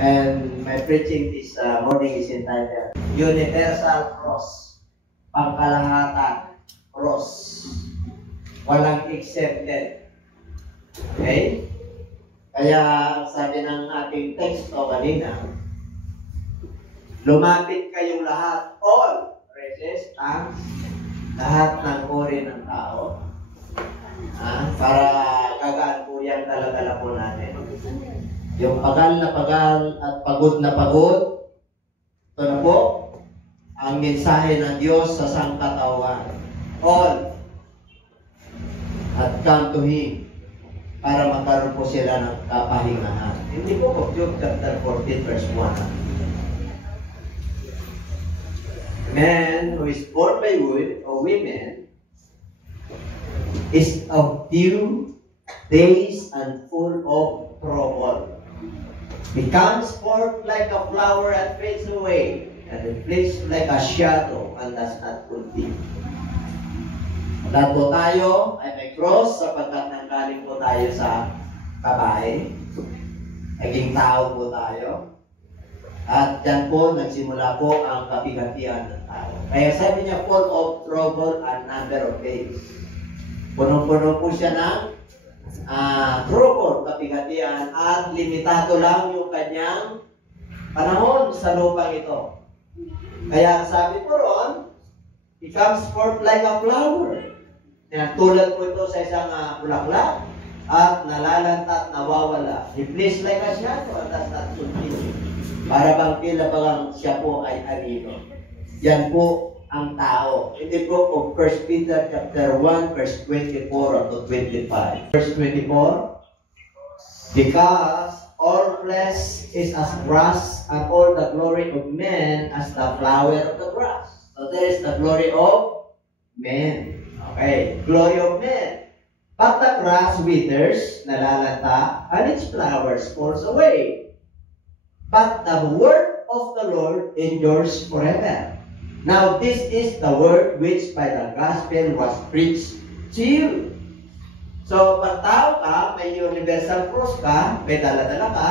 And my preaching this morning is entitled Universal Cross. Pangkalahatan cross. Walang exempted. Okay? Kaya sabi ng ating teksto kanina, lumapit kayong lahat, all races, lahat ng uri ng tao, para gagaan po yan dala-dala po natin. Yung pagal na pagal at pagod na pagod, ito na po, ang mensahe ng Diyos sa sangkatawan. All, at come to Him, para magkaroon po sila ng kapahingahan. Hindi po po, Job chapter 14 verse 1. Man who is born by wood or women is of few days and full of trouble. Becomes forth like a flower and fades away, and flees like a shadow and does not continue. Lahat po tayo ay may cross sapagkat nanggaling po tayo sa babae. Naging tao po tayo. At dyan po, nagsimula po ang kabigatian ng tao. Kaya sabi niya, full of trouble and number of days. Punong-puno po siya ng trouble, kabigatian, at limitado lang yung kanyang panahon sa lupang ito. Kaya sabi po ron, he comes forth like a flower. Tulad po ito sa isang bulaklak at nalalanta at nawawala. He flees like a shadow and does not continue. Para bang tila bagang siya po ay anino. Yan po ang tao. In the book of 1 Peter chapter 1 verse 24 to 25. Verse 24, because all flesh is as grass, and all the glory of men as the flower of the grass. So there is the glory of men. Okay, glory of men. But the grass withers, nalalanta, and its flowers falls away. But the word of the Lord endures forever. Now this is the word which by the gospel was preached to you. So, pag tao ka, may universal cross ka, may dala-dala ka,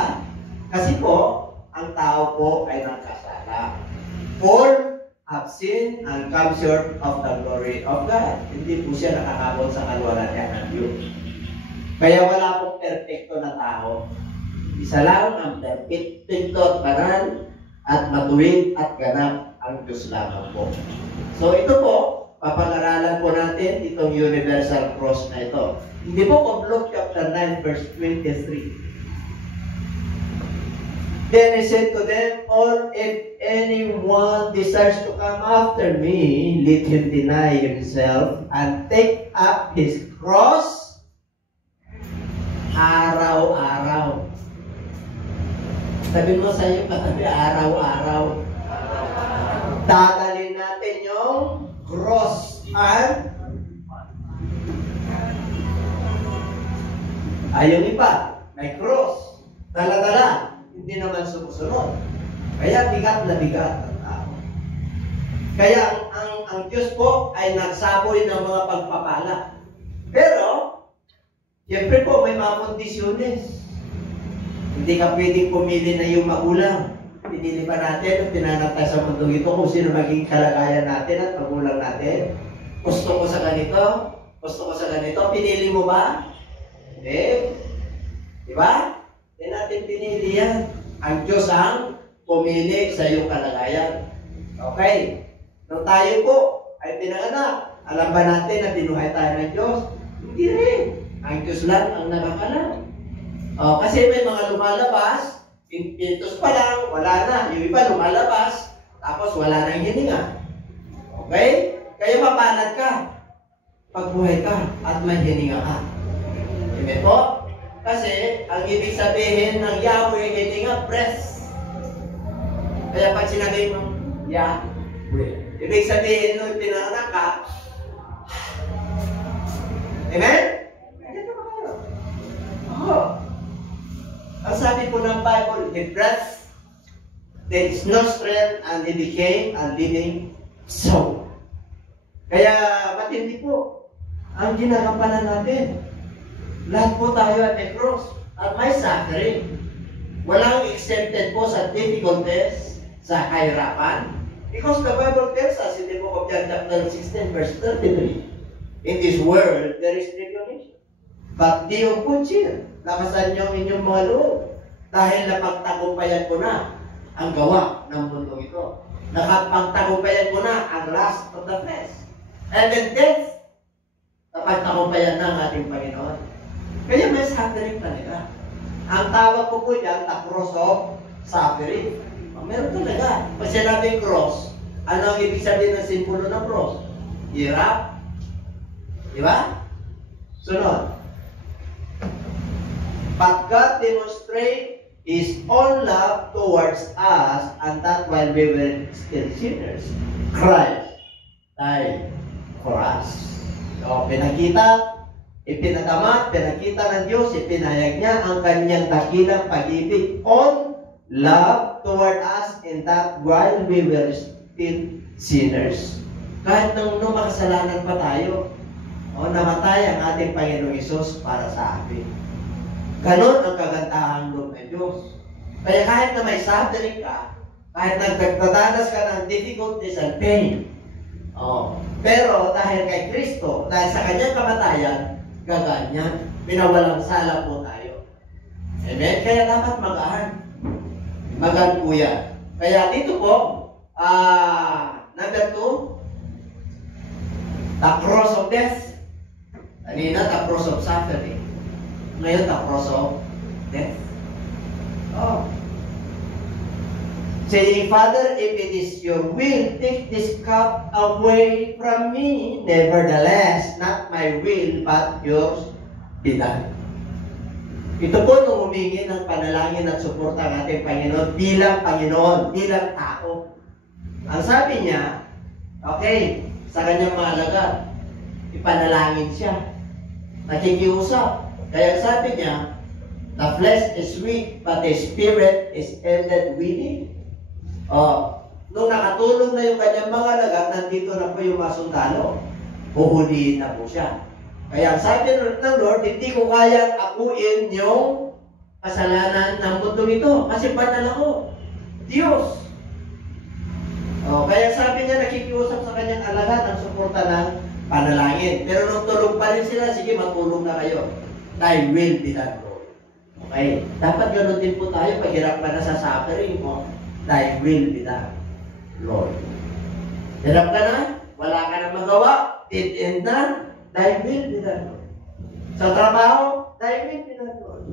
kasi po, ang tao po ay nagkasala. All have sinned and come short of the glory of God. Hindi po siya nakakabot sa kalwalhatian ng Diyos. Kaya wala pong perfecto na tao. Isa lang ang perfecto at banal at matuwid at ganap ang Diyos lamang po. So ito po, papag-aralan po natin itong universal cross na ito. Hindi po kung Luke chapter 9 verse 23. Then he said to them all, if anyone desires to come after me, let him deny himself and take up his cross araw-araw. Sabi mo sa iyo, katabi, araw-araw. Dadalhin natin yung cross and ayaw iba, may cross. Dala-dala. Hindi naman sumusunod. Kaya bigat na bigat ang tao. Kaya ang Diyos po ay nagsaboy ng mga pagpapala. Pero, siyempre po may mga kondisyones. Hindi ka pwedeng pumili na yung magulang. Pinili pa natin at pinanatay sa mundo ito kung sino maging kalagayan natin at magulang natin. Gusto ko sa ganito, gusto ko sa ganito. Pinili mo ba? Hindi. Diba? Hindi natin pinili yan. Ang Diyos ang pumili sa iyong kalagayan. Okay. Nung tayo po ay pinanganak, alam ba natin na binuhay tayo ng Diyos? Hindi rin. Ang Diyos lang ang nakakalam. Kasi may mga lumalabas, pintos pa lang, wala na. Yung iba lumalabas, tapos wala nang hininga. Okay? Kaya mapalad ka pag buhay ka at may hininga ka. Amen po? Kasi, ang ibig sabihin ng Yahweh, hindi nga breath. Kaya pag sinabi mo, Yahweh, ibig sabihin nung pinanganak ka, amen? Ganito ba kayo? Oo. Ang sabi po ng Bible, the breath, there is no strength, and he became a living soul. Kaya, matindi po, ang ginagampanan natin. Lahat po tayo ay may cross at may suffering. Walang exempted po sa difficulties, sa kahirapan. Because the Bible tells us in the book of John chapter 16 verse 33, in this world there is tribulation. But be of good cheer. Lakasan niyo ang inyong mga loob. Dahil napagtagumpayan ko na ang gawa ng mundo ito. Nakapagtagumpayan ko na ang lust of the flesh. And then death, napagtagumpayan na ang ating Panginoon. Kaya may suffering talaga. Ang tawag ko po dyan, the cross of suffering. Meron talaga. Pag sinabing cross, ano ang ibig sabihin ng simbolo ng cross? Hirap. Di ba? Sunod. But God demonstrates His own love towards us, and that while we were still sinners, Christ died for us. So, ipinagama, pinakita ng Diyos, ipinahayag niya ang kanyang dakilang pag-ibig on love toward us, in that while we were still sinners. Kahit nung makasalanan pa tayo, namatay ang ating Panginoong Hesus para sa atin. Ganon ang kagandahan loob ng Diyos. Kaya kahit na may suffering ka, kahit nagdadanas ka ng difficulties and pain, pero dahil kay Kristo, dahil sa kanyang kamatayan, gaganyan, pinawalang sala po tayo. Amen? Kaya dapat magaan po yan. Kaya dito po, number 2, the cross of death. Kanina, the cross of suffering. Ngayon, the cross of death. Saying, Father, if it is your will, take this cup away from me. Nevertheless, not my will, but yours be done. Ito po nung humingi ng panalangin at suporta ng ating Panginoon, bilang tao. Ang sabi niya, okay, sa kanyang mga alagad, ipanalangin siya. Nakikiusap. Kaya sabi niya, the flesh is weak, but the spirit is ever willing. Nung nakatulong na yung kanyang mga alagad, nandito na po yung mga sundalo. Huhulihin na po siya. Kaya sabi ng Lord, hindi ko kayang akuin yung kasalanan ng mundo nito. Kasi banal ako. Diyos. Kaya sabi niya, nakikiusap sa kanyang alagad ang suporta ng panalangin. Pero nung tulog pa rin sila, sige, matulog na kayo. Thy will be done, Lord. Okay? Dapat ganoon din po tayo pag hirap ka na sa suffering mo. Thy will be done, Lord. Hirap ka na, wala ka na magawa, dead end na, thy will be done, Lord. Sa trabaho, thy will be done, Lord.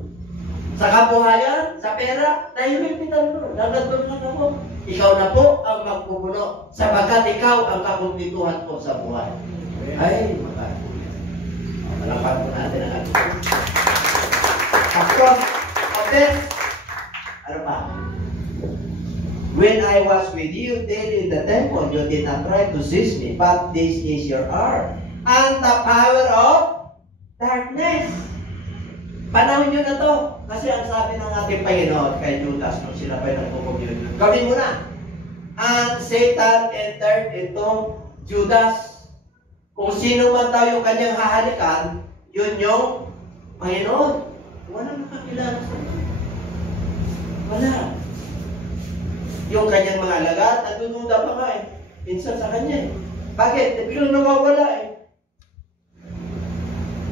Sa kabuhayan, sa pera, thy will be done, Lord. Nagdadon na ako. Ikaw na po ang magpupuno, sabagat ikaw ang kakumpletuhan ko sa buhay. Ay, makatuloy. Malapan po natin ang ating. Across of this, ano pa? When I was with you daily in the temple, you did not try to seize me, but this is your hour. And the power of darkness. Panahon nyo na to. Kasi ang sabi ng ating Panginoon kay Judas nung sila pa nagpo-communion, gawin mo na. And Satan entered into Judas. Kung sino man daw yung kanyang hahalikan, yun yung Panginoon. Walang nakakilala sa kanya. Wala. Yung kanyang mga alagad, nagdududa pa nga minsan sa kanya Bakit? Biglang nawawala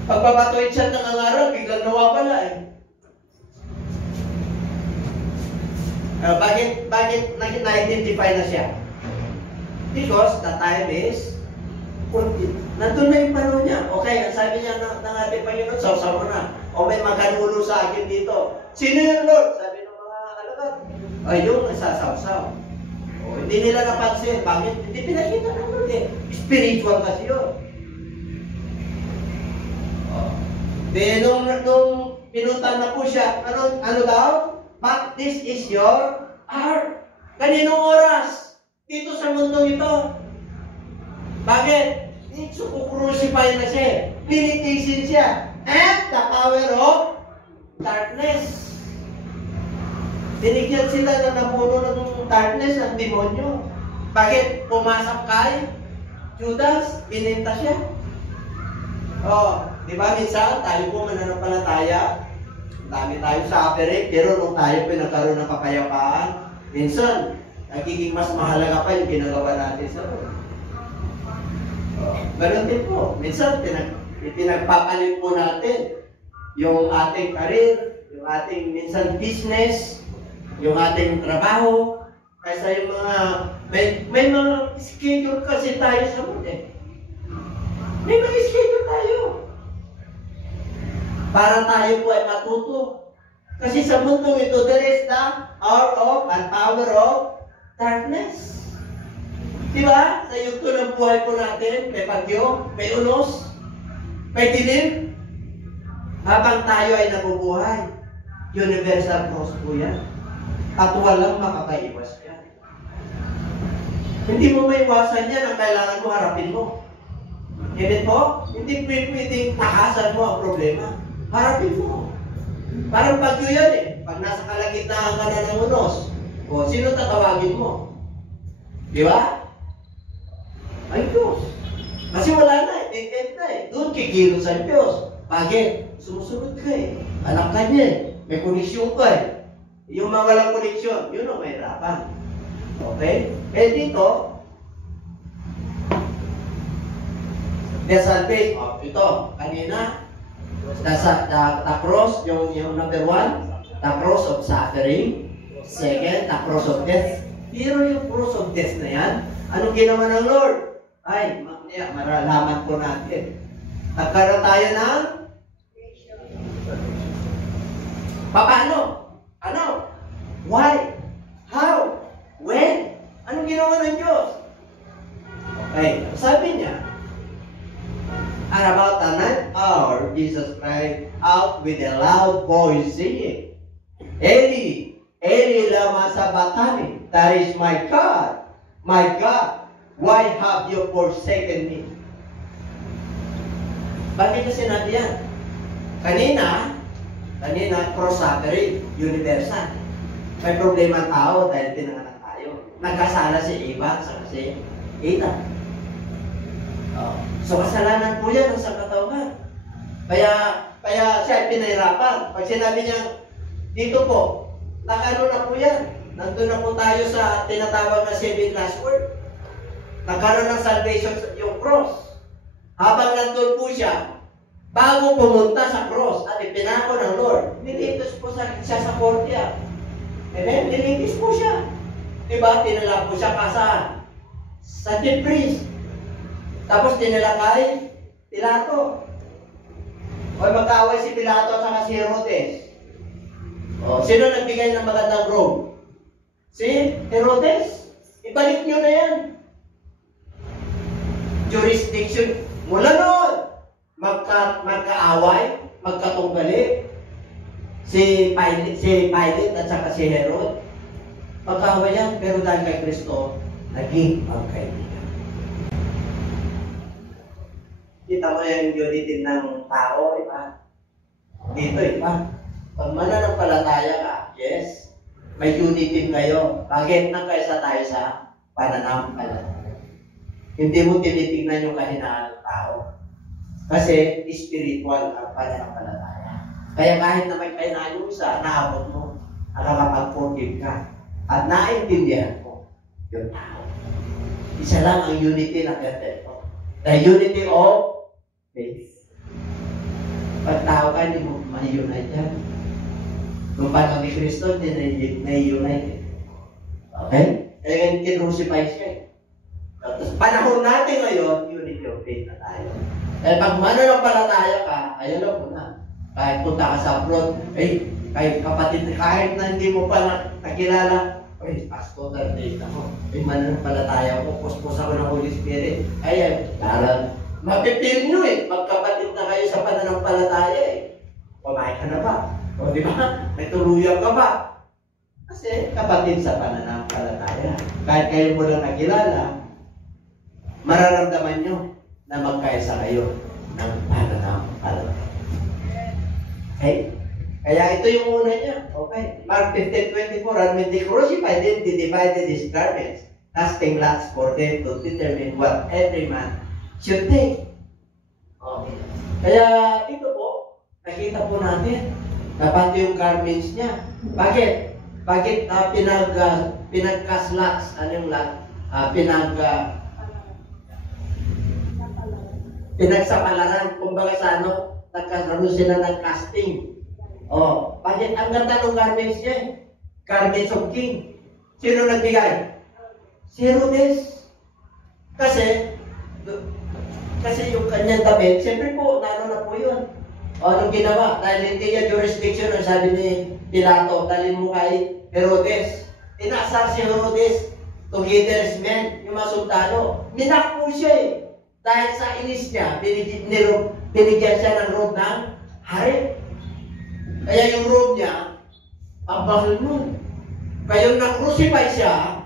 Pagpapatuwid siya ng angaral, biglang nawawala Bakit na-identify na siya? Because the time is nandun na yung panahon niya. Okay, ang sabi niya ng ating Panginoon, sausaw mo na. O may makanulo sa akin dito. Sino yun, Lord? Sabi ng mga alagad. Yung nasasawsaw. Hindi nila napansin. Bakit? Hindi pinakita ng Lord Spiritual kasi yun. Nung pinunta na po siya, ano daw? But this is your hour. Kaninong oras? Dito sa mundo ito. Bakit? Kukrusify na siya. Pinitisin siya. And the power of darkness. Binigyan sila na napuno ng darkness ng demonyo. Bakit? Pumasok kay Judas, bininta siya. Di ba minsan tayo po mananampalataya, Dami tayong suffering, pero nung tayo pinagkaroon ng kapayapaan, minsan, nagiging mas mahalaga pa yung ginagawa natin sa Lord. Ganun din po. Minsan, pinagpapalit po natin yung ating career, yung ating minsan business, yung ating trabaho, kaysa yung mga, may mga schedule kasi tayo sa mundo eh. May mga schedule tayo. Para tayo po ay matuto. Kasi sa mundo ito, there is the hour of and power of darkness. Diba? Sa yugto ng buhay po natin, may bagyo, may unos, may dilim. Habang tayo ay nabubuhay, universal cross po yan. At walang makakaiwas yan. Hindi mo maiwasan yan, ang kailangan mo harapin mo. Hindi po? Hindi pwedeng takasan mo ang problema. Harapin mo. Parang bagyo yan eh. Pag nasa kalagitnaan ka na ng unos, o sino tatawagin mo? Di ba? Ay Diyos. Kasi wala na eh. End na eh. Doon kikilos ang Diyos. Bakit? Sumusunod ka eh. Anak ka niya eh. May koneksyon ka eh. Yung mga walang koneksyon, yun ang mahirapan. Okay? Eh dito, the salvation, ito, kanina, the cross, yung number 1, the cross of suffering. Second, the cross of death. Pero yung cross of death na yan, anong ginawa ng Lord? Ay, maralaman po natin. Nagkaroon tayo ng paano? Ano? Why? How? When? Anong ginawa ng Diyos? Okay, sabi niya, and about the ninth hour, Jesus cried out with a loud voice, saying, Eli, Eli, lama sabachthani? That is my God, why have you forsaken me? Bakit niya sinabi yan? Kanina, cross-suffering, universal. May problema ang tao dahil pinanganak tayo. Nagkasala si Eva sa kasi Adam. So kasalanan po yan sa katawan. Kaya siya pinahirapan. Pag sinabi niya, dito po, nakano na po yan. Nandun na po tayo sa tinatawag na 7 last word. Nagkaroon ng salvation yung cross. Habang nandun po siya, bago pumunta sa cross at ipinako ng Lord, nilitis po siya sa kortya. And then, nilitis po siya. Diba? Tinala po siya sa chief priest. Tapos tinala kay Pilato. O magkaaway si Pilato at si Herodes. O, sino nagbigay ng magandang robe? Si Herodes. Ibalik nyo na yan. Jurisdiction. Mula noon, magkaaway, magkatunggali. Si Pilate at saka si Herod. Magkaaway yan, pero dahil kay Kristo, naging magkaibigan. Kita mo yung unity ng tao, iba? Dito, iba. Pag mananampalataya ka, yes, may unity kayo. Bakit nang kaysa tayo sa pananampalataya? Hindi mo tinitingnan yung kahinaan ng tao. Kasi spiritual ang pananampalataya. Kaya kahit na may kahinaan yung isa, naabot mo, nakakapag-forgive ka. At naintindihan mo yung tao. Isa lang ang unity ng perfecto. The unity of faith. Pag tao ka, hindi mo ma-unite yan. Kung paano ni Kristo, hindi na-unite. Okay? Kaya kinrucify siya. Tapos panahon natin ngayon, unity of faith na tayo. Kaya pag mananampalataya ka, ayun lang po na. Kahit punta ka sa abroad, kahit kapatid, kahit na hindi mo pa nakilala, pastor na date ako. Mananampalataya ko, puspos ako ng Holy Spirit. Ayan, parang mapipil nyo magkapatid na kayo sa pananampalataya Kumain ka na ba? O di ba? May tuluyan ka ba? Kasi kapatid sa pananampalataya. Kahit kayo mo lang nakilala, mararamdaman nyo na magkaisa kayo ng pananampalataya. Okay? Kaya ito yung una niya. Okay. Mark 15:24, and when they crucified him, they divided his garments, casting lots for them to determine what every man should take. Okay. Kaya ito po, nakita po natin, Dapat yung garments niya. Bakit? Bakit pinagkaslats? Ano yung lat? Pinagsapalaran. Kumbaga sa ano, nagkaroon sila ng casting. Oh, bakit? Ang ganda ng garments niya. Garments of king. Sino nagbigay? Si Herodes. Kasi yung kanyang damit, siyempre po, naroon na po yun. O, anong ginawa? Dahil hindi niya jurisdiction, ang sabi ni Pilato, dalhin mo kay Herodes. Inasar si Herodes, together his men, yung mga sundalo. Minak po siya eh. Dahil sa inis niya, binigyan siya ng robe ng hari. Kaya yung robe niya, ang bahal nun. Kaya yung na-crucify siya,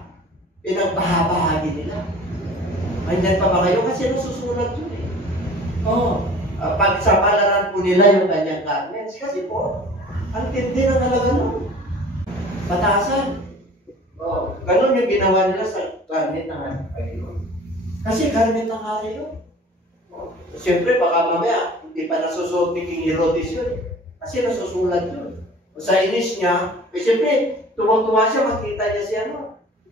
pinagbahabahagi nila. Andyan pa ba kayo? Kasi nasusulat yun eh. Pagsapalaran po nila yung kanyang garments. Kasi po, ang tindi ng halaga nun. Pataasan. Ganun yung ginawa nila sa garment ng Panginoon. Kasi garment ng hari yun. Siyempre, baka mamaya, hindi pa nasusuot ni King Herodes yun. Kasi nasusulat yun. Sa inis niya, siyempre, tuwang-tuwa siya, makita niya siya,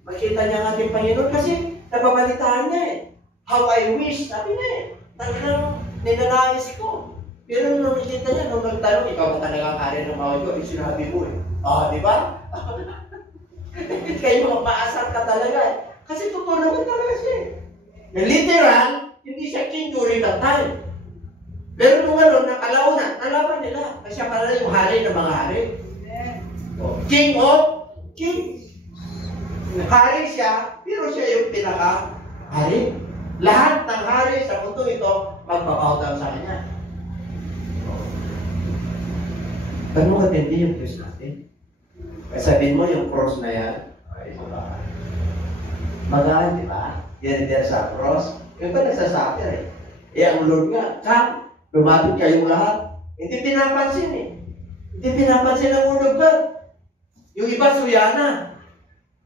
makita niya ang ating Panginoon kasi nababalitaan niya eh. How I wish, sabi niya eh. Talagang ninanais ko. Pero nung nakikita niya, nung nagtanong, ikaw ba talagang hari ng mga Diyos? Yung sinabi mo eh. Di ba? Kayo maasar ka talaga eh. Kasi totoo naman talaga siya eh. Literal, hindi siya king during that time. Pero nung nakalauna, nalaman nila. Kasi siya pala yung hari ng mga hari. King of kings. Hari siya, pero siya yung pinaka-hari. Lahat ng hari sa mundo ito, magpapautang sa kanya. Ano katindi yung Diyos natin? Kaya sabihin mo yung cross na yan, ay magaan. Magaan, di ba? Yan sa cross. Yung ba nagsasuffer eh? Ang Lord nga, lumapit kayong lahat. Hindi pinapansin eh. Hindi pinapansin ang Word of God. Yung iba suyana.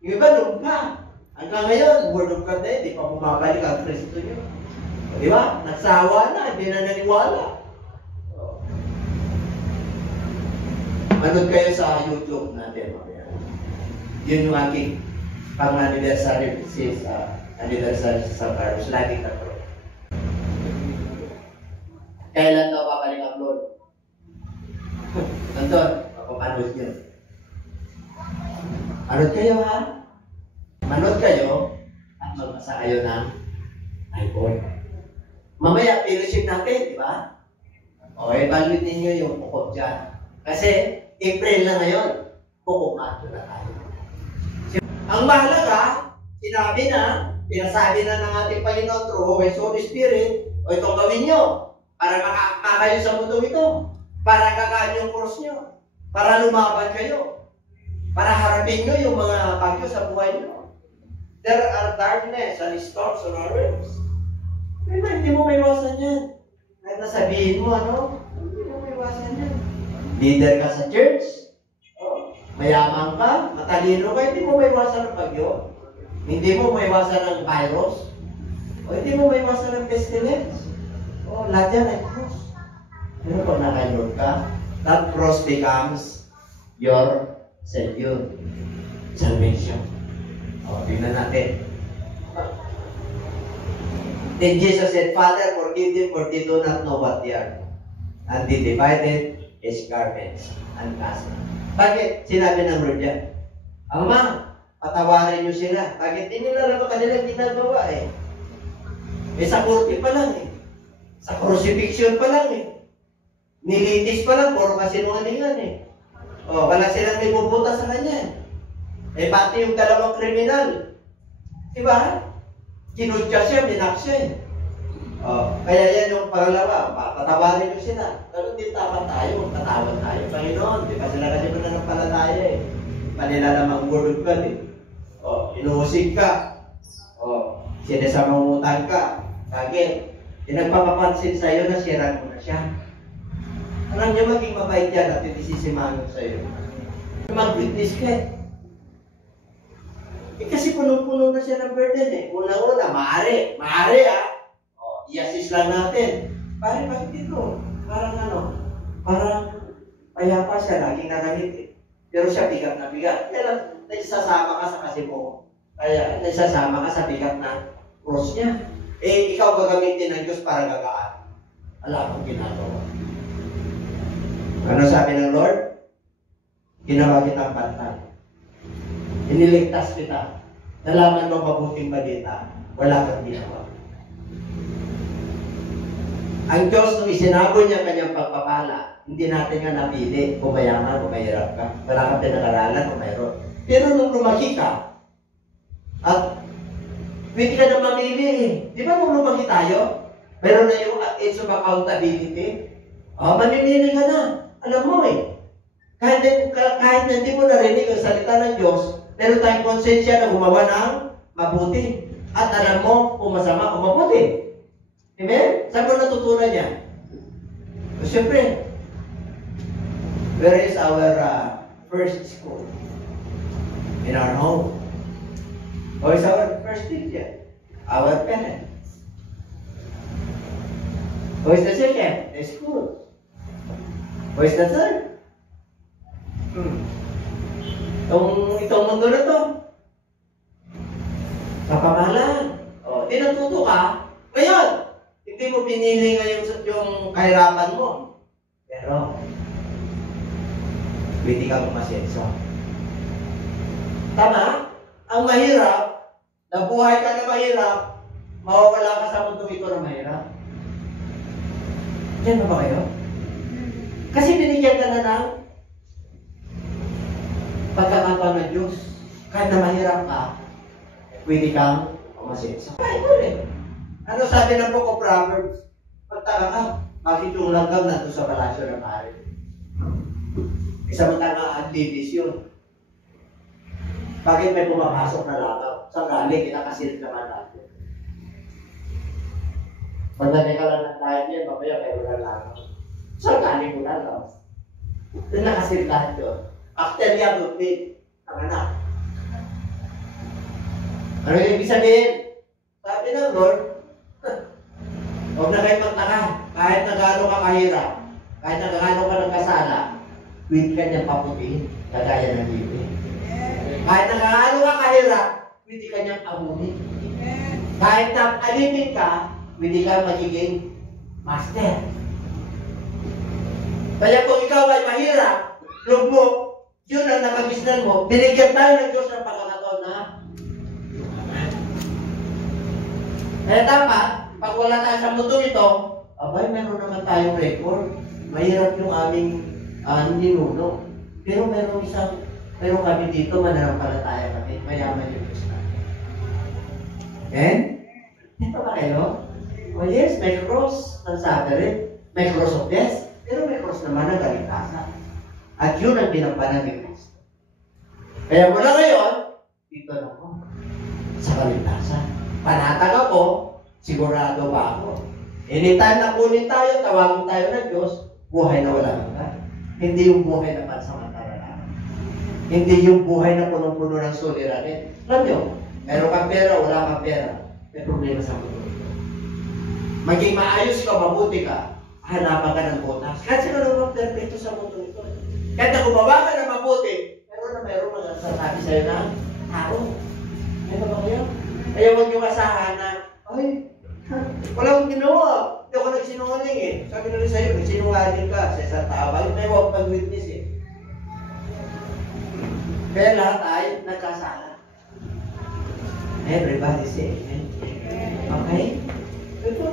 Yung iba lumpa. Hanggang ngayon, Word of God na hindi pa bumabalik ang Kristo nyo. Di ba? Nagsawa na, hindi na naniwala. Manood kayo sa YouTube natin. Yun yung aking pang-anniversary anniversary sa San Carlos. Laging na po. Kailan daw babalik ang Lord? Nandun, mapapanood nyo. Manood kayo ha? Manood kayo at magbasa kayo ng iPhone. Mamaya, fellowship natin, di ba? O, evaluate ninyo yung pukot dyan. Kasi, April na ngayon, pukumat na tayo. Ang mahalaga, pinasabi na ng ating Panginoon through Holy Spirit, o itong gawin nyo, para makakayo sa mundo ito, para gagaan yung cross nyo, para lumaban kayo, para harapin nyo yung mga bagyo sa buhay nyo. There are darkness and storms on our ways. Hindi mo maiwasan yan. Kahit nasabihin mo, hindi mo maiwasan yan. Leader ka sa church, mayaman ka, matalino ka, hindi mo maiwasan ng bagyo. Hindi mo maiwasan ng virus. Hindi mo maiwasan ng pestilence. Lahat yan ay cross. Pero pag nakailog ka, that cross becomes your Savior. Salvation. Tingnan natin. Then Jesus said, Father, forgive them, for they do not know what they are. And they divided his garments and cast them. Bakit? Sinabi ng Lord yan. Ama, patawarin niyo sila. Bakit? Di nila naman kanilang ginagawa eh. Sa kurti pa lang eh. Sa crucifixion pa lang eh. Nilitis pa lang, puro kasinungalingan eh. Wala silang nipupunta sa kanya eh. Pati yung dalawang kriminal. Diba? Kinudya siya, binak siya eh. Kaya yan yung pangalawa, patawarin nyo sila. Pero din tama tayo, magpatawad tayo. Panginoon, di ba sila kasi mananampalataya eh. Panila namang Word of God eh. Inuusig ka. Sinasamangutang ka. Bakit? Pinagpapapansin sa'yo na sira mo na siya. Alam niyo maging mabait yan at itisisimangon sa'yo. Mag-witness ka eh. Kasi punong-puno na siya ng burden eh. Una-una, maaari i-assist lang natin. Pare, bakit ito? Parang Kaya pa siya laging nagamit eh. Pero siya bigat na bigat. Kaya naisasama ka sa kasibo. Kaya naisasama ka sa bigat na cross niya. Eh, ikaw gagamitin ng Diyos para gagaan. Alam kong ginagawa. Ano sabi ng Lord? Ginawa kitang pantay. Iniligtas kita. Nalaman mo mabuting balita. Wala kang ginawa. Ang Diyos nung isinabon niya kanyang pagpapala, hindi natin nga napili kung mayaman o mahirap ka. Wala kang pinag-aralan o mayroon. Pero nung lumaki ka, at pwede ka na mamili eh. Di ba nung lumaki tayo, meron na yung age of accountability? Mamimili ka na. Alam mo eh. Kahit na hindi mo narinig ang salita ng Diyos, meron tayong konsensya na gumawa ng mabuti. At alam mo kung masama o mabuti. Amen? Saan mo natutunan niya? So, siyempre, where is our first school? In our home. Who is our first teacher? Our parents. Who is the second? The school. Who is the third? Itong mundo na to. Sa pamahalaan. Di natuto ka. Ngayon, hindi mo pinili ngayon yung kahirapan mo. Pero, pwede kang umasenso. Tama? Ang mahirap, nabuhay ka na mahirap, mawawala ka sa mundo ito na mahirap. Diyan ba kayo? Kasi binigyan ka na ng pagkakataon ng Diyos. Kahit na mahirap ka, pwede kang umasenso. Bible eh. Ano sabi ng Book of Proverbs? Pagtaka ka, bakit yung langgam na sa palasyo ng hari? Isang matanga ang division. Bakit may pumapasok na langaw? Sa galing, kinakasilip naman natin. Pagdating ka lang ng tayo niya, mamaya mayroon na langaw. Sa galing mo na lang. Doon nakasilip lahat yun. Bacteria buti. Ang anak. Ano yung ibig sabihin? Sabi ng Lord, huwag na kayo magtaka. Kahit na gaano ka kahirap, kahit na gaano ka ng kasala, pwede ka niyang paputihin, kagaya ng Biblia. Kahit na gaano ka kahirap, pwede ka niyang amunin. Kahit na alipin ka, pwede ka magiging master. Kaya kung ikaw ay mahirap, lugmok, yun ang nakagisnan mo, binigyan tayo ng Diyos ng pagkakataon na kaya dapat, pag wala tayo sa mundo ito, abay, meron naman tayong record. Mahirap yung aming ninuno. Pero meron kami dito, mananampalataya kami. Mayaman yung Diyos natin. Amen? Dito ba kayo? Oh yes, may cross ng suffering. May cross of death. Pero may cross naman ng kaligtasan. At yun ang binampanan ni Kristo. Kaya mula ngayon, dito na ako. Sa kaligtasan. Panatag ako, sigurado ba ako? Anytime na kunin tayo, tawagin tayo ng Diyos, buhay na walang hanggan. Hindi yung buhay na pansamantala lang. Hindi yung buhay na punong-puno ng suliranin. Alam nyo, meron kang pera, wala kang pera. May problema sa mundo. Maging maayos ka, mabuti ka, hanapan ka ng butas. Kahit sino naman perfecto sa mundo ito. Kahit na gumawa ka na mabuti, meron magsasabi sa'yo na tao. Ano ba kayo? Kaya huwag niyong asahan na, ay, wala akong ginawa. Hindi ako nagsinungaling eh. Sabi na rin sa'yo, nagsinungaling ka sa isang tao. Bakit tayo huwag pag-witness eh? Kaya lahat ay nagkasala. Everybody say amen. Okay? Ito.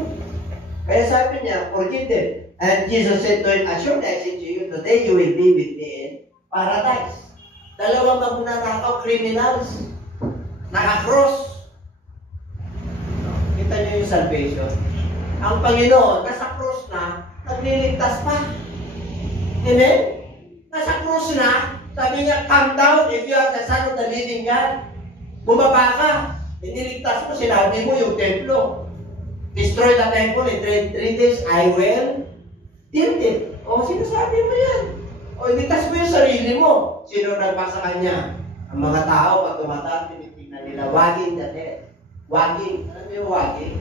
Kaya sabi niya, forgive them. And Jesus said to him, assure I say to you, today you will be with me in paradise. Dalawang magnanakaw criminals. Naka-cross. Kita niyo yung salvation. Ang Panginoon, nasa cross na, nagliligtas pa. Amen? Nasa cross na, sabi niya, come down if you are the Son of the living God. Bumaba ka. Iniligtas mo, sinabi mo yung templo. Destroy the temple in 3 days, I will build it. O, sinasabi mo yan. O, iligtas mo yung sarili mo. Sino nagbasa kanya? Ang mga tao, pag tumata, tinitignan nila, wagging the head. Wagging. Ano yung wagging?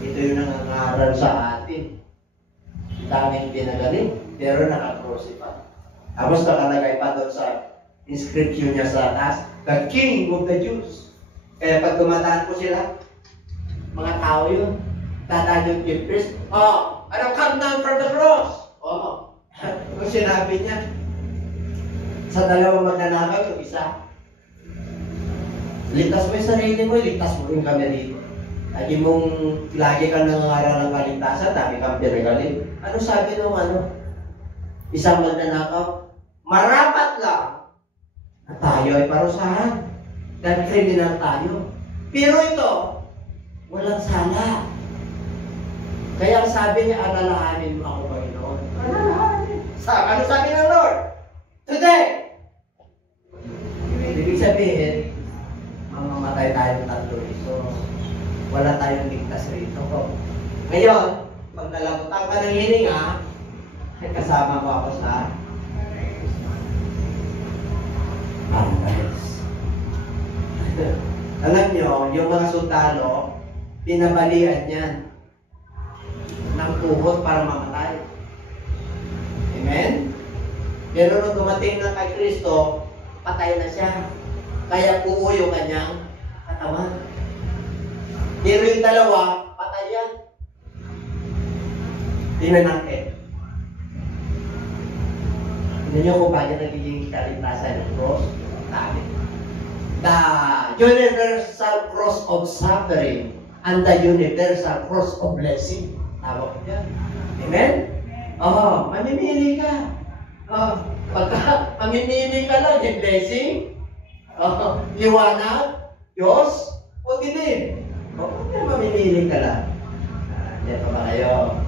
Ito yung nangangaral sa atin. daming pinagaling, pero naka-crucify. Tapos nakalagay pa doon sa inscription niya sa taas, the King of the Jews. Kaya pag dumataan ko sila, mga tao yun, dadaan yung chief priest, come down from the cross. Kung sinabi niya, sa dalawang magnanakaw, yung isa, ligtas mo yung sarili mo, ligtas mo rin kami rito. Lagi kang nangangaral ng kaligtasan, dami kang pinagaling. Ano sabi nung isang magnanakaw? Marapat lang na tayo ay parusahan. Dahil kriminal tayo. Pero ito, walang sala. Kaya sabi niya, alalahanin mo ako, Panginoon. Alalahanin. Ano sabi ng Lord? Today! Ibig sabihin, mamamatay tayong tatlo. So, wala tayong ligtas rito. Ngayon, pag nalamutan ka ng hininga, kasama mo ako sa paradise. Alam nyo, yung mga sundalo, pinabalian yan ng tuhod para mamatay. Amen? Pero nung dumating na kay Kristo, patay na siya. Kaya buo yung kanyang katawan. Pero yung dalawa, patay yan. Tingnan natin. Tingnan nyo kung bakit nagiging kaligtasan ng cross. Dami. The universal cross of suffering and the universal cross of blessing. Tawag ko yan. Amen? Mamimili ka. Pagka mamimili ka lang, yung blessing, liwanag, Diyos, o dilim. Mamimili ka lang. Diyan pa ba kayo?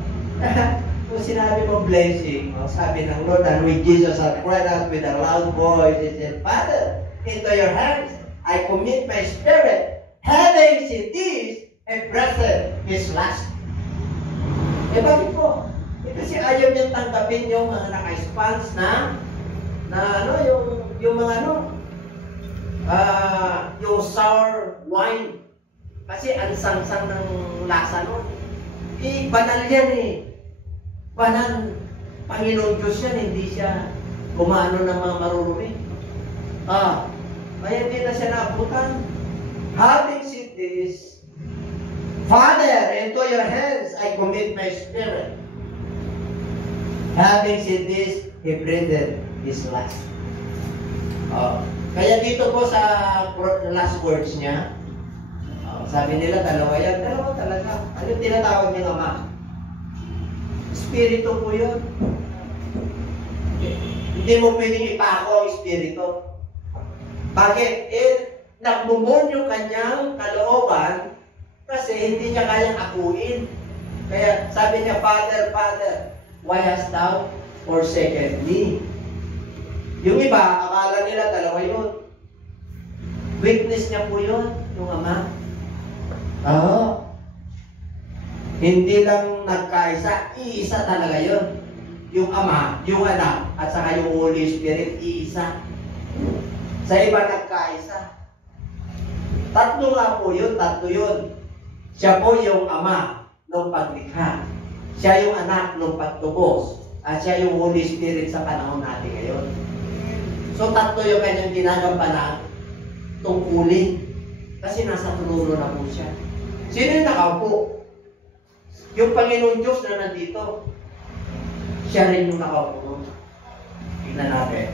Kung sinabi mo blessing, sabi ng Lord, and with Jesus I cried out with a loud voice, he said, Father, into your hands I commit my spirit. Having said this, a breathed his last. Bakit po? Kasi ayaw niyang tanggapin yung mga naka-spans yung mga yung sour wine. Kasi ang sangsang ng lasa nun. Banal yan Banal. Panginoon Diyos yan, hindi siya kumano ng mga marurumi. Kaya hindi na siya naabutan. Having said this, Father, into your hands I commit my spirit. Having said this, he breathed his last. Kaya dito po sa last words niya, sabi nila dalawa yan. Dalawa talaga. Ano yung tinatawag niyang Ama? Espiritu po yun. Hindi mo pwedeng ipako ang espiritu. Bakit? Nagmumon yung kanyang kalooban kasi hindi niya kayang akuin. Kaya sabi niya, Father, Father, why hast thou forsaken me? Yung iba, akala nila dalawa yun. Weakness niya po yun, yung Ama. Hindi lang nagkaisa, iisa talaga yun. Yung Ama, yung Anak, at saka yung Holy Spirit, iisa. Sa iba nagkaisa. Tatlo nga po yun, tatlo yun. Siya po yung Ama nung paglikha. Siya yung Anak nung pagtubos. At siya yung Holy Spirit sa panahon natin ngayon. So tatlo yung kanyang ginagampanan tungkulin. Kasi nasa trono na po siya. Sino yung nakaupo? Yung Panginoon Diyos na nandito. Siya rin yung nakaupo. Tignan natin.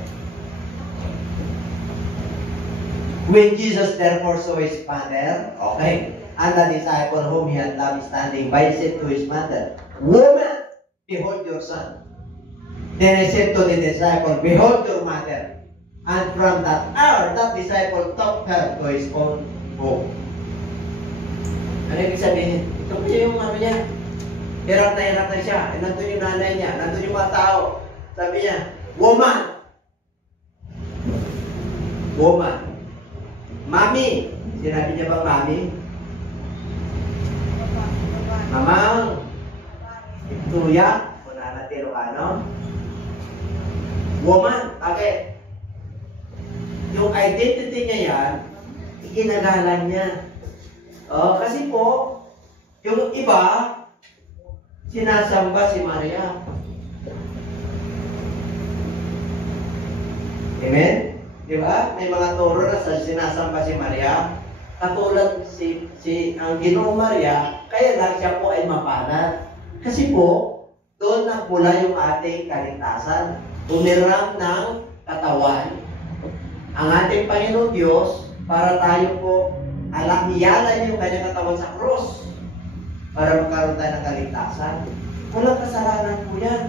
When Jesus therefore saw his Father, and the disciple whom he had loved standing by, said to his mother, Woman, behold your son. Then he said to the disciple, Behold your mother. And from that hour, that disciple took her to his own home. Ano ibig sabihin? Ito po yung niya. Hirap na siya. Nandun yung nanay niya. Nandun yung mga tao. Sabi niya, Woman. Woman. Mami. Sinabi niya ba Mami? Mamang. Tuya. Wala na tiro Woman. Okay. Yung identity niya yan, ikinagalan niya. Kasi po, yung iba, sinasamba si Maria. Amen? Di ba? May mga turo na sa sinasamba si Maria. Katulad ang Ginoong Maria, kaya lang siya po ay mapalad. Kasi po, doon nagmula yung ating kaligtasan. Umiram ng katawan ang ating Panginoon Diyos para tayo po iyalan yung kanyang katawan sa krus para magkaroon tayo ng kaligtasan. Walang kasalanan po yan.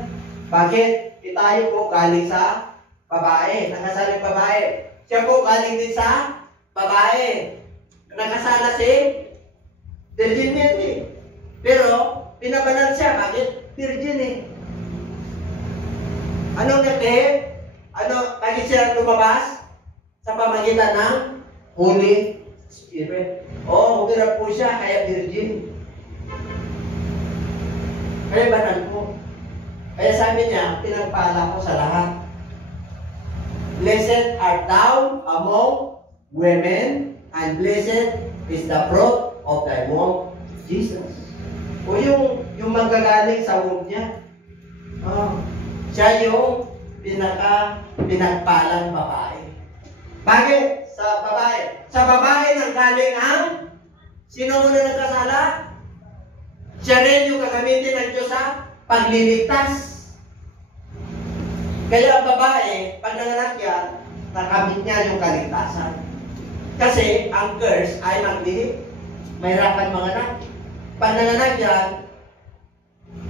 Bakit? Tayo po galing sa babae. Nakasalang babae. Siya po galing din sa babae. Nakasala si Virgin Mary. Pero, pinabanal siya. Bakit? Virgin eh. Anong nagkahit? Bakit siya lumabas? Sa pamagitan ng Holy Spirit. Humirap po siya, kaya virgin. Kaya banal po. Kaya sabi niya, pinagpala ko sa lahat. Blessed art thou among women, and blessed is the fruit of thy womb, Jesus. O yung manggagaling sa womb niya. Siya yung pinagpalang babae. Bakit? Sa babae. Sa babae nang galing ang sino muna nagkasala? Siya rin yung gagamitin ng Diyos sa pagliligtas. Kaya ang babae, pag nanganak yan, nakamit niya yung kaligtasan. Kasi ang curse ay maglilig. Mahirapan manganak. Pag nanganak yan,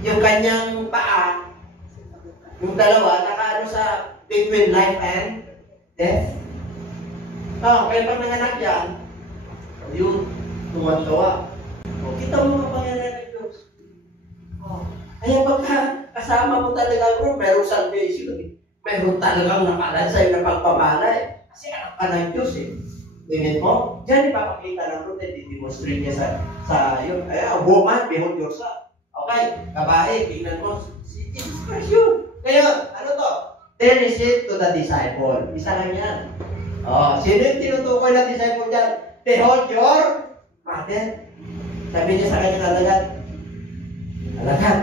yung kanyang paa, yung dalawa, nakaano sa between life and death. Kaya pag nanganak yan, yung tuwan-tuwa. Kita mo mga pangyayari ng Diyos. Kaya pagka kasama mo talaga ang group, mayroong salvation. Mayroong talagang nakalan sa'yo na pagpamala eh. Kasi anak ka ng Diyos eh. Tingin mo? Diyan ipapakita ng group eh. Di-demonstrate niya sa yun. Woman, behold yourself. Okay, babae, tingnan mo. Si Jesus Christ yun. Kaya, ano to? Tell it to the disciple. Isa lang yan. Sino yung tinutukoy na disciple dyan? Behold your mother. Sabi niya sa kanyang alagad,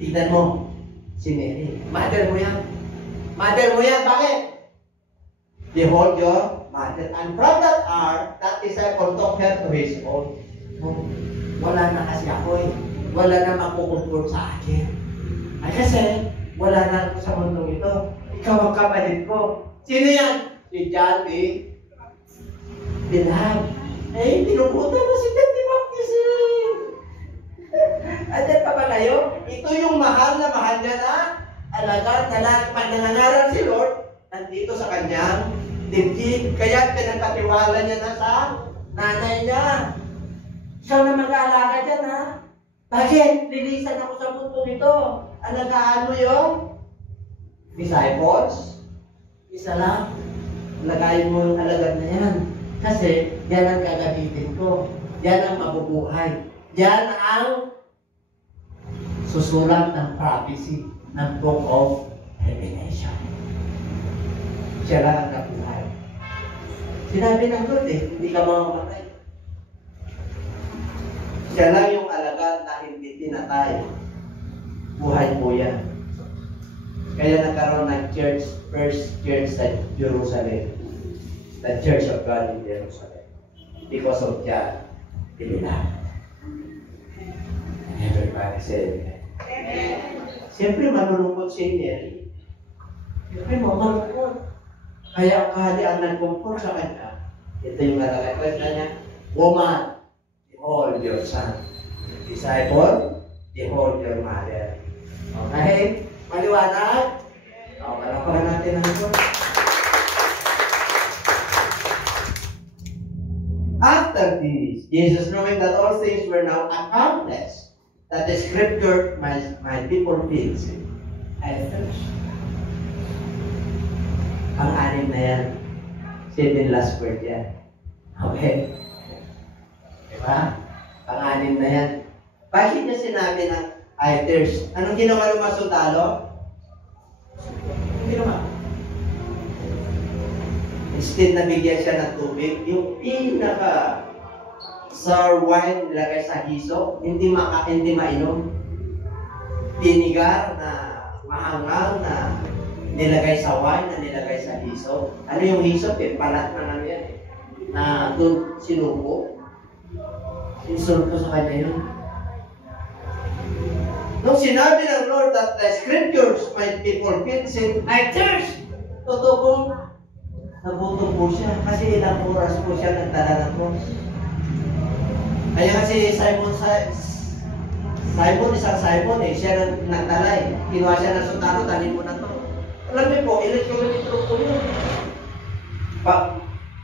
tignan mo, si Mary. Mother mo yan. Mother mo yan, bakit? Behold your mother. And from that hour, that disciple took her to his own. Wala na kasi ako eh. Wala na makukontrol sa akin. Ay kasi, wala na ako sa mundong ito. Ikaw ang kapatid ko. Sino yan? Si John B. Bilhag. Pinuputan na si John the Baptist. Andiyan pa ba kayo? Ito yung mahal niya na alagad na pag nangangaral si Lord, nandito sa kanyang dibdib. Kaya pinagpatiwala niya na sa nanay niya. Ikaw na mag-aalaga dyan ha? Bakit? Lilisan ako sa mundo nito. Alagaan mo yung disciples? Isa lang. Lagayin mo yung alagad na yan. Kasi yan ang gagamitin ko. Yan ang mabubuhay. Yan ang susulat ng prophecy ng Book of Revelation. Siya lang ang nabuhay. Sinabi ng Lord hindi ka mamamatay. Siya lang yung alagad na hindi tinatay. Buhay po yan. Kaya nagkaroon ng church, first church sa Jerusalem. The Church of God in Jerusalem. Because of John, Bilhag. Everybody say amen. Siyempre, malulungkot si Mary. Siyempre, malulungkot. Kaya ang kahali ang nag-comfort sa kanya. Ito yung nalagay na niya. Woman, behold your son. Disciple, behold your mother. Okay? Maliwanag? Palakpakan natin ang ito. After this, Jesus, knowing that all things were now accomplished, that the scripture might be fulfilled, I finished. Ang anim na yan. 7 last word yan. Okay? Diba? Ang anim na yan. Bakit niya sinabi na I thirst? Anong ginawa ng mga sundalo? Hindi naman. Instead na bigyan siya ng tubig, yung pinaka sour wine nilagay sa hiso, hindi mainom. Binigar na mahangang na nilagay sa wine, na nilagay sa hisop. Ano yung hisop eh? Palat na ano yan eh. Na doon sinubo. Insulto ko sa kanya yun. Nung sinabi ng Lord that the scriptures might be fulfilled, said, I thirst. Totoo pong nagutom po siya. Kasi ilang oras po siya nagdala ng cross. Kaya kasi Simon, isang Simon eh, siya nagdala eh. Kinuha siya ng sundalo, tanin mo na to. Alam niyo po, ilang kilometro po yun.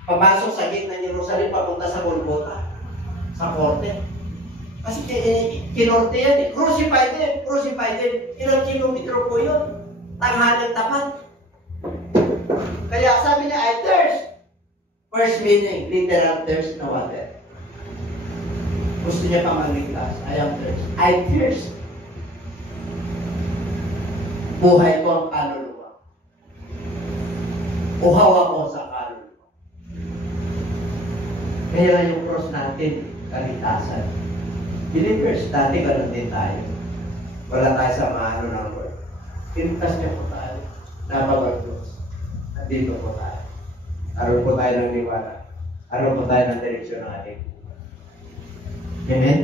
Pabasok sa gate ng Jerusalem, papunta sa Golgotha. Sa korte. Kasi kinorte yan eh. Crucified din. Ilang kilometro po yun. Tanghalang tapat. Kaya sabi niya, I thirst. First meaning, literal thirst na water. Gusto niya pang magligtas. I am thirst. I thirst. Buhay ko ang kaluluwa. Uhaw ako sa kaluluwa. Kaya yung cross natin, kaligtasan. Believers, dati ganun din tayo. Wala tayo sa maano ng Lord. Pintas niya po tayo. Napag-Diyos. Nandito po tayo. Aron po tayo ng liwanag. Aron po tayo ng direksyon ng ating. Amen?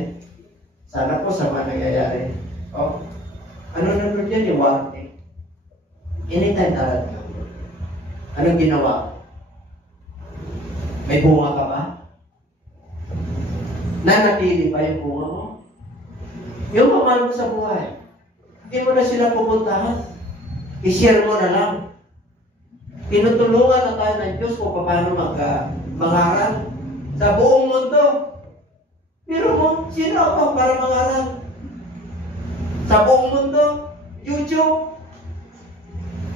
Sana po sa mga nangyayari. Oh, ano na Lord yan? Yung warning. Anytime talat ng Lord. Anong ginawa? May bunga ka ba? Nanatili pa yung bunga mo. Yung mamahal mo sa buhay, hindi mo na sila pupuntahan. I-share mo na lang. Tinutulungan na tayo ng Diyos kung paano mangaral sa buong mundo. Pero mo, sino ako para mangaral? Sa buong mundo, YouTube.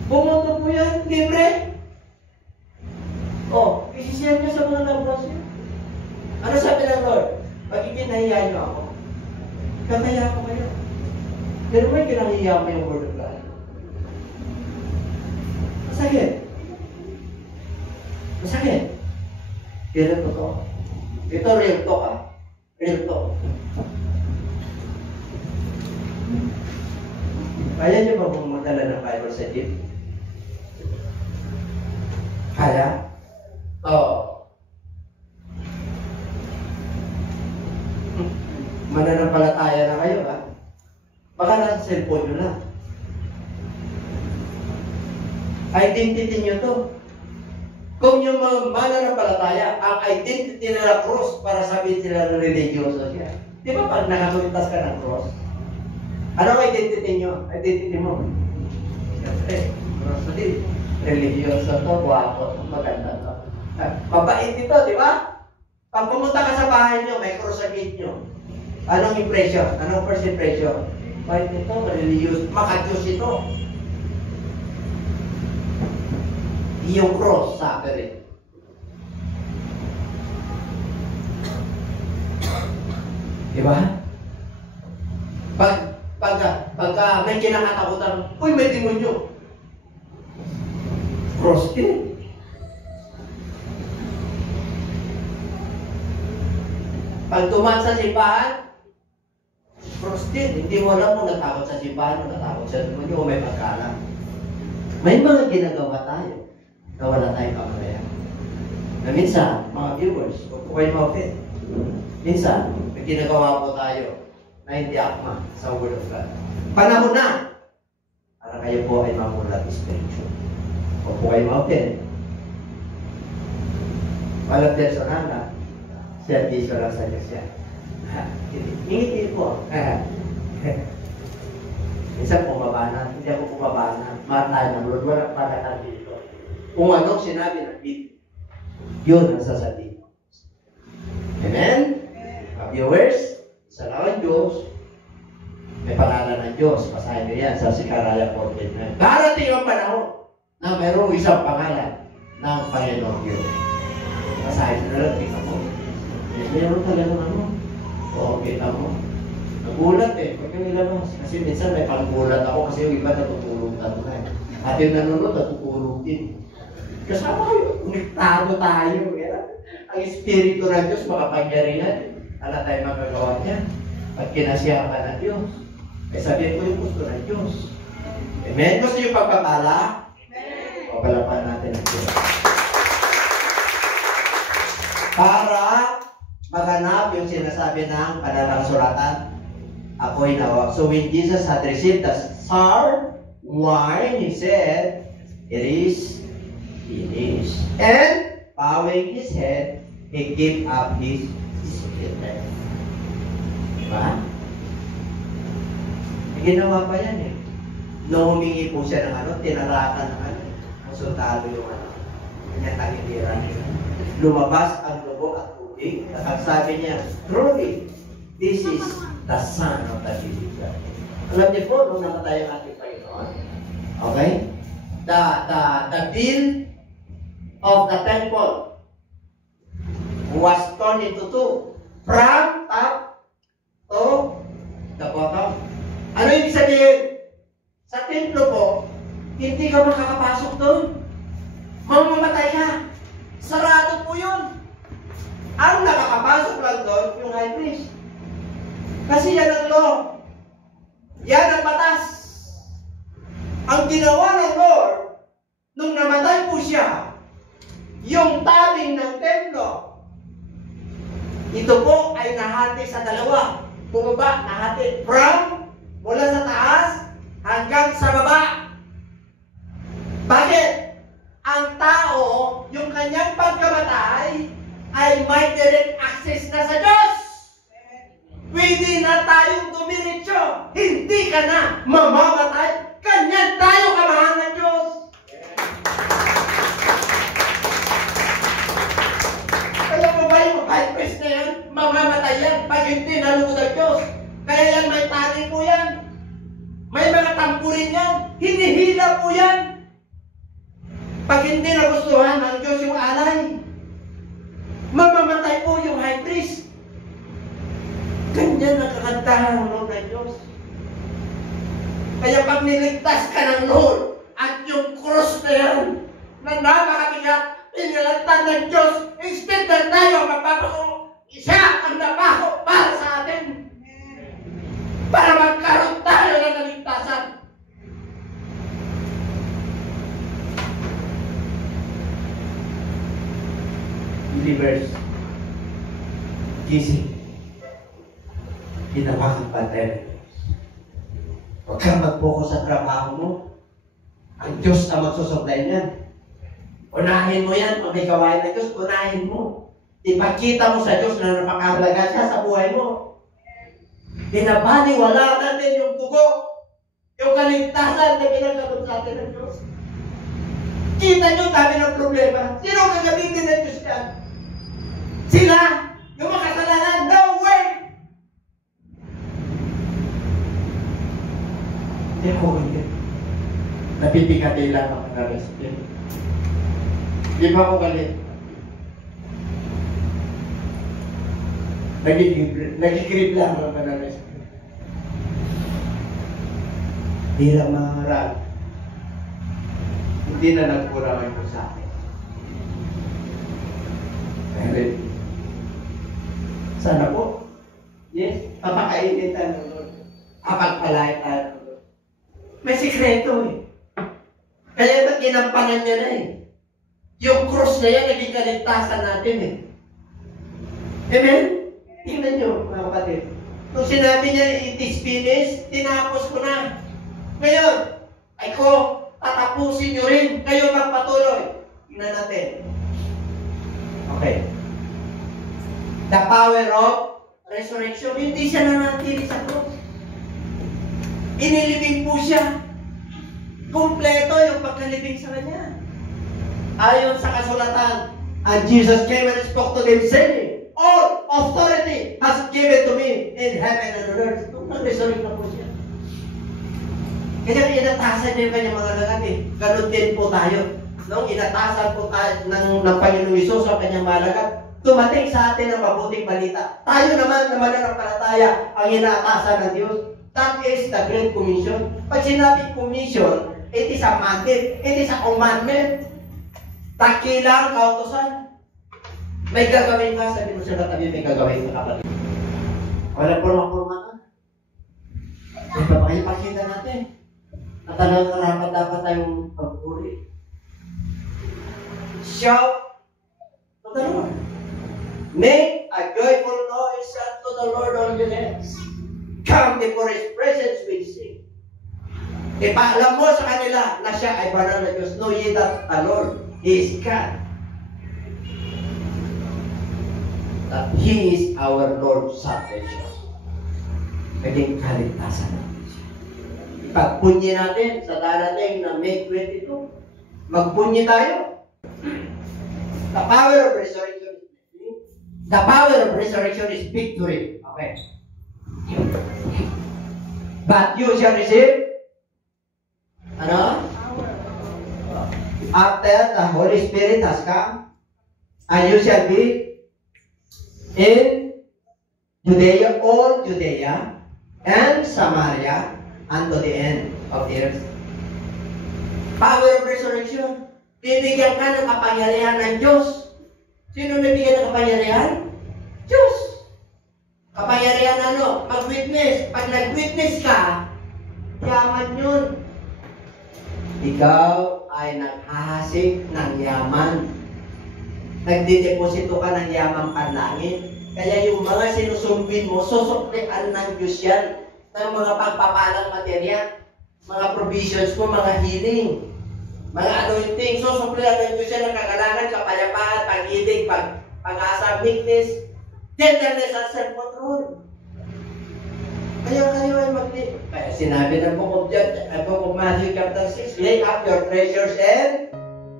Buong mundo po yan, libre. Oh, i-share nyo sa mga nabros yun. Ano sabi ng Lord? Pagiging nahiya nyo ako, kaya ko kayo. Pero may kinahiya mo yung word of God. Masakit. Masakit. Pero totoo. Ito real talk ah. Real talk. Kaya nyo ba kung magdala ng Bible sa jeep? Kaya? Oo. Mananampalataya na kayo, ha? Baka nasa cellphone nyo na. Identity nyo to. Kung yung mga mananampalataya, ang identity nila cross para sabihin sila ng religyoso siya. Di ba pag nakakulitas ka ng cross? Ano ang identity nyo? Identity mo? Siyempre, cross din. Religyoso to, guwapo, maganda to. Mabait ito, di ba? Pag pumunta ka sa bahay nyo, may cross sa gate nyo. Anong impression? Anong first impression? Bakit ito? Religious. Makadiyos ito. Yung cross, suffering. Diba? Pag may kinakatakutan, uy, may demonyo. Cross din. Pag tumaan sa simbahan, cross din. Hindi mo alam kung natakot sa simbahan o natakot sa demonyo o may pagkalang. May mga ginagawa tayo na wala tayong kamalayan. Na minsan, mga viewers, huwag po kayo ma-offend. Minsan, may ginagawa po tayo na hindi akma sa Word of God. Panahon na para kayo po ay mamulat spiritual. Huwag po kayo ma-offend. Walang personal na serviso lang sa Diyos yan. Ingiti po. Minsan pumabana. Hindi ako pumabana. Mahal tayo ng Lord. Walang pagkatan dito. Kung anong sinabi ng Biblia, yun ang sasabihin. Amen? Mga viewers, isa lang ang Diyos. May pangalan ng Diyos. Pasahin nyo yan sa Sikaraya 14. Darating ang panahon na mayroong isang pangalan ng Panginoong Diyos. Pasahin nyo lang, tingnan mo. Mayroon talaga naman. Oo, kita mo. Nagulat eh. Pag yung ilabas. Kasi minsan may panggulat ako kasi yung iba natutulog tatlo eh. At yung nanonood, natutulog din. Kasama kayo. Konektado tayo. Ang Espiritu ng Diyos makapangyarihan. Ala tayo magagawa niya. Pag kinasiyahan ka ng Diyos. Eh sabihin ko yung gusto ng Diyos. Amen? Gusto yung pagpapala? sabi ng pananasulatan? Ako'y nawa. So when Jesus had received the sour wine, He said, "It is finished." And bowing His head, He gave up His spirit. Diba? Ginawa pa yan eh. Nung humingi po siya ng tinarakan ng konsultado yung kanyang tagiliran. Lumabas ang dugo at tubig. At ang sabi niya, truly, this is the Son of the living God. Alam niyo po, nung namatay ang ating Panginoon, okay? The veil of the temple was torn into two. From top to the bottom. Ano yung sabihin? Sa templo po, hindi ka makakapasok doon. Mamamatay ka. Sarado po yun. Ang nakakapasok lang doon, yung high priest. Kasi yan ang law. Yan ang batas. Ang ginawa ng Lord, nung namatay po siya, yung tabing ng templo, ito po ay nahati sa dalawa. Bumaba, nahati. Mula sa taas hanggang sa baba. Bakit? Ang tao, yung kanyang pagkamatay, ay may direct access na sa Diyos. Pwede na tayong dumiretso. Hindi ka na mamamatay. Kanyan tayo kamahal ng Diyos. Kaya mo ba yung high priest na yan? Mamamatay yan pag hindi nalugod ang Diyos. Kaya yan may tali po yan. May mga tampurin yan. Hinihila po yan. Pag hindi nagustuhan ng Diyos yung alay, mamamatay po yung high priest. Ganyan nakakantahan ng Diyos. Kaya pag niligtas ka ng Lord at yung cross na yan, na napakabigat, inilagtan ng Diyos, instead na tayo magpapako, siya ang napako para sa atin. Para magkaroon tayo ng kaligtasan. Believers, gising. Ginawa kang pantay ng Diyos. Huwag kang mag-focus sa trabaho mo. Ang Diyos ang magsusupply niyan. Unahin mo yan. Pag may gawain ng Diyos, unahin mo. Ipakita mo sa Diyos na napakahalaga siya sa buhay mo. Pinabaliwala natin yung dugo, yung kaligtasan na pinagkaroon sa atin ng Diyos. Kita nyo dami ng problema. Sino ang gagamitin ng Diyos yan? Sila! Yung makasalanan, no way! Hindi ko hindi. Napipikati lang ako na rescue. Di ba ako galit? Nagigirip lang ako na rescue. Di lang maharap. Hindi na nagkurangan ko sa akin. Kaya sana po, yes, papakainin tayo ng Lord. Kapagpalain tayo ng Lord. May sikreto eh. Kaya ba't ginampanan niya na eh. Yung cross na yan, naging kaligtasan natin eh. Amen? Tingnan nyo, mga kapatid. Nung sinabi niya, it is finished, tinapos ko na. Ngayon, ay ko, tatapusin nyo rin. Kayo magpatuloy. Tingnan natin. Okay. The power of resurrection. Hindi siya nanatili sa cross. Inilibing po siya. Kompleto yung pagkalibing sa kanya. Ayon sa kasulatan, and Jesus came and spoke to them, saying, all authority has given to me in heaven and on earth. Nung nag-resurrect na po siya. Kaya inatasan niya yung kanyang mga lagat eh. Ganun din po tayo. Nung inatasan po tayo ng Panginoong Isus ang kanyang malagat, tumating sa atin ang mabuting balita. Tayo naman na mananampalataya ang inaatasan ng Diyos. That is the Great Commission. Pag sinabing commission, it is a mandate. It is a commandment. Takilang kautusan. May gagawin ka, sabi mo sa katabi, may gagawin ka kapatid. Wala purma-purma ka. Ipapakita natin. At talagang karapat dapat tayong pagpuri. Shout to the Lord. Make a joyful noise unto the Lord on your heads. Come before His presence with sing. Ipaalam mo sa kanila na siya ay banal na Diyos. Know ye that the Lord, He is God. That He is our Lord salvation. Naging kaligtasan natin siya. Pagpunyi natin sa darating na May 22, magpunyi tayo. The power of resurrection is victory. The power of resurrection is victory. Okay. But you shall receive ano? After the Holy Spirit has come, and you shall be in Judea, all Judea, and Samaria, unto the end of the earth. Power of resurrection. Bibigyan ka ng kapangyarihan ng Diyos. Sino nabigyan ng kapangyarihan? Diyos. Kapangyarihan ano? Mag-witness. Pag nag-witness ka, yaman yun. Ikaw ay naghahasik ng yaman. Nagdideposito ka ng yamang panlangit. Kaya yung mga sinusumbin mo, susuklian ng Diyos yan. Ng mga pagpapalang material, mga provisions mo, mga healing, mga anointing. Susuklian ng Diyos yan ng kagalangan, kapayapaan, pag-ibig, pag-asa, meekness, gentleness, at self-control. Kaya kayo ay kaya sinabi ng book of Matthew chapter 6, lay up your treasures in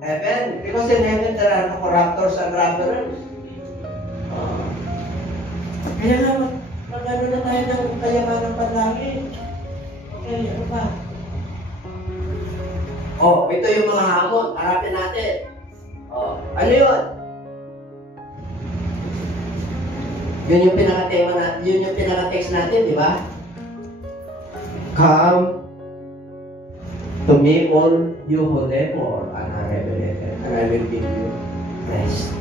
heaven. Because in heaven there are no corruptors and robberers. Kaya nga, mag-ano na tayo ng kayaman ng panlangit. Okay, ano pa? Ito yung mga hamon. Harapin natin. Ano yun? Yun yung pinaka-tema natin. Yun yung pinaka-text natin, di ba? Come to me all you who labor and are heavy laden, and I will give you rest.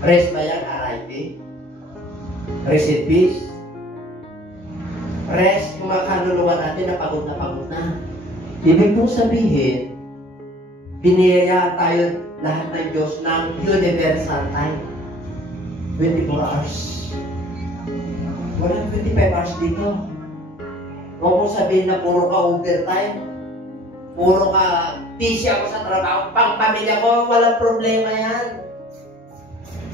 Rest ba yan? R.I.P. Rest in peace. Rest yung mga kaluluwa natin na pagod na. Ibig pong sabihin, biniyaya tayo lahat ng Diyos ng universal time. 24 hours. Walang 25 hours dito. Huwag mong sabihin na puro ka overtime. Puro ka busy ako sa trabaho. Pang pamilya ko, walang problema yan.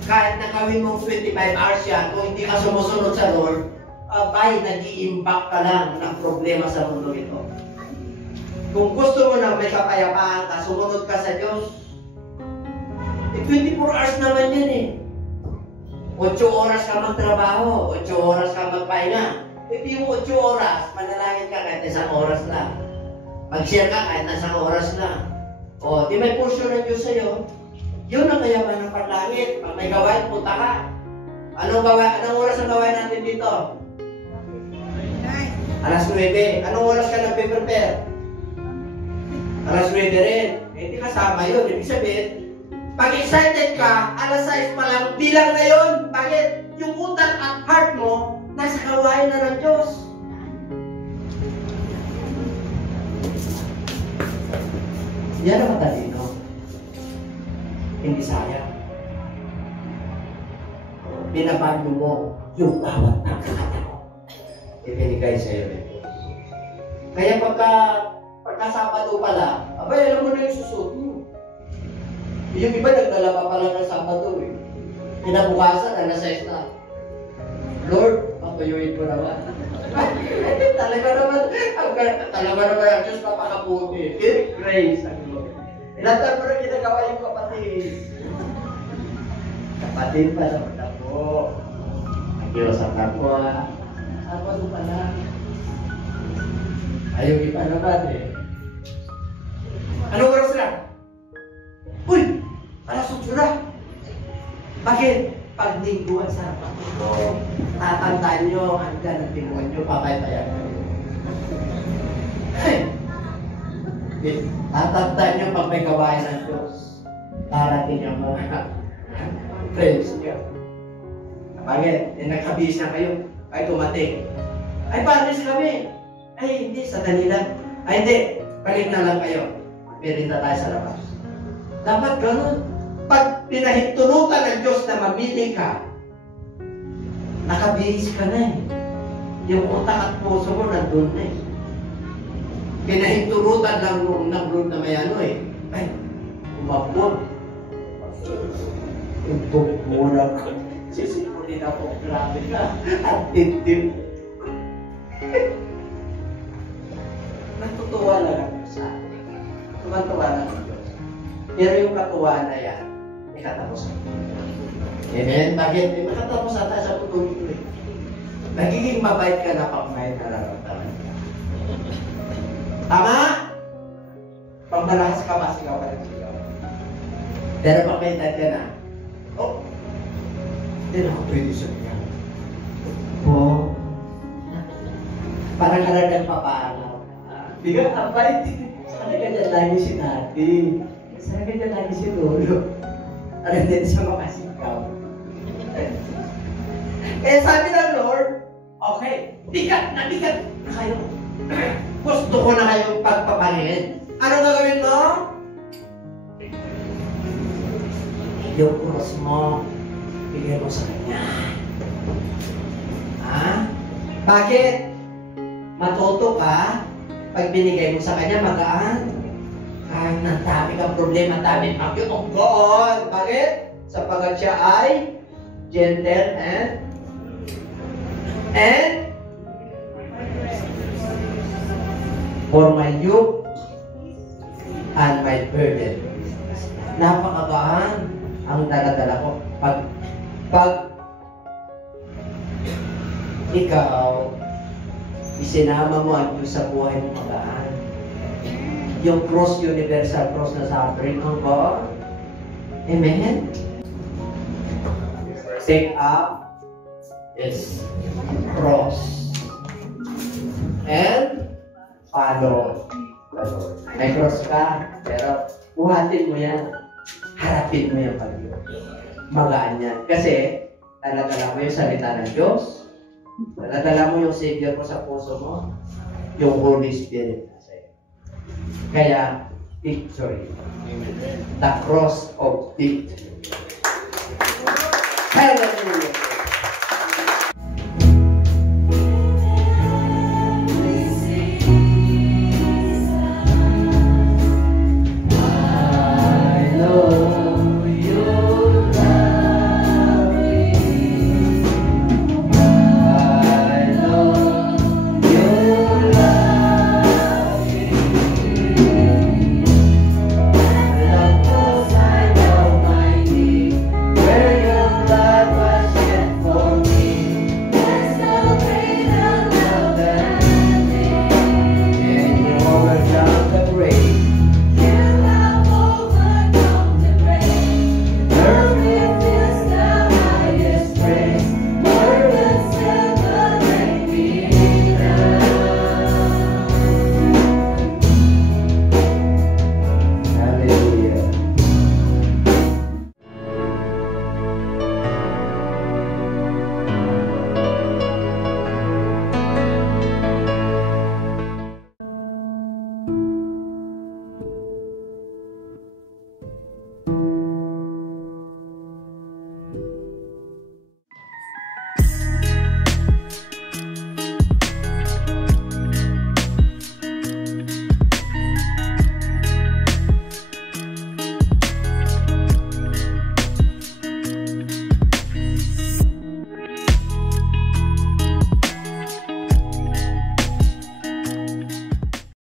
Kahit na gawin mong 25 hours yan, kung hindi ka sumusunod sa Lord, nag-i-impact ka lang ng problema sa mundo ito. Kung gusto mo na may kapayapaan ka, sumunod ka sa Diyos. 24 hours naman yan eh. 8 oras ka magtrabaho, 8 oras ka magpahinga. Hindi mo 8 oras, manalangin ka kahit isang oras lang. Mag-share ka kahit isang oras lang. Di may portion ng Diyos sa'yo. Yun ang kayaman ng panlangit. Pag may gawain, punta ka. Anong oras ang gawain natin dito? Alas 9. Anong oras ka nagpe-prepare? Alas 9 rin. Hindi kasama yun. Ibig sabihin, pag excited ka, alas 6 pa lang, bilang na yun. Bakit? Yung utak at heart mo, nasa gawain na ng Diyos. Yan ang matalino. Hindi sayang. Binabago mo yung bawat pagkakataon. Ibinigay sa'yo ng Diyos. Kaya pagka Sabado pala, alam mo na yung susunod mo. Yung iba naglalaba pa lang ng Sabado eh. Kinabukasan, alas 6 na. Lord, papayuin ko naman. Talaga naman ang Diyos papakabuti. Give grace ang Lord. Ilan taon mo na ginagawa yung kapatid? Kapatid pa naman ako. Ang Diyos ang kapwa. Sabado pala. Ayaw iba naman eh. Anong oras na? Uy! Alas 8 na! Bakit? Pag lingguan sa harapan ko, tatandaan nyo, hanggang ang lingguan nyo, papay-payan kayo. Tatandaan nyo pag may kabayan ng Diyos. Darating ang mga friends nyo. Bakit? Nagkabihis na kayo. Ay, tumating. Ay, paris kami. Ay, hindi. Sandali lang. Ay, hindi. Balik na lang kayo. Merinda tayo sa labas. Dapat ganun. Pag pinahintulutan ng Diyos na mamili ka, nakabihis ka na eh. Yung utak at puso mo nandun na eh. Pinahintulutan lang ng Lord na may ano eh. Ay, umabot. Ibog mo lang ka. Sisipunin ako, grabe ka. At tintim. Natutuwa lang ako sa atin. Tumatuwa lang ang Diyos. Pero yung katuwa na yan, may katapusan. Amen? Bakit? May makatapusan tayo sa tutuloy. Nagiging mabait ka na pag may nararamdaman ka. Tama? Pag malakas ka, masigaw ka ng sigaw. Pero pag may edad ka na, oh, hindi na ako pwede sa kanya. Oh, parang karagang papanaw. Bigat ang bait. Sana ganyan lagi si Tati. Sana ganyan lagi si Lolo. Ano din siya makasigaw. Kaya sabi ng Lord, okay, bigat na kayo. Gusto ko na kayong pagpapalin. Ano gagawin mo? Yung cross mo, bigay mo sa kanya. Ha? Bakit? Matuto ka, pag binigay mo sa kanya, magaan. Kahit nang dami kang problema, dami pag-iunggoon. Bakit? Sapagat siya ay gentle and for my yoke and my burden. Napakagaan ang dala-dala ko. Pag ikaw isinama mo ang Diyos sa buhay mo, magaan. Yung cross, universal cross na suffering ng God. Amen? Take up His cross and follow the Lord. May cross ka, pero buhatin mo yan. Harapin mo yung Pag-Diyos. Magaan yan. Kasi, taladala mo yung salita ng Diyos. Taladala mo yung Savior mo sa puso mo. Yung Holy Spirit na sa'yo. Kaya, victory. The cross of victory. Hallelujah.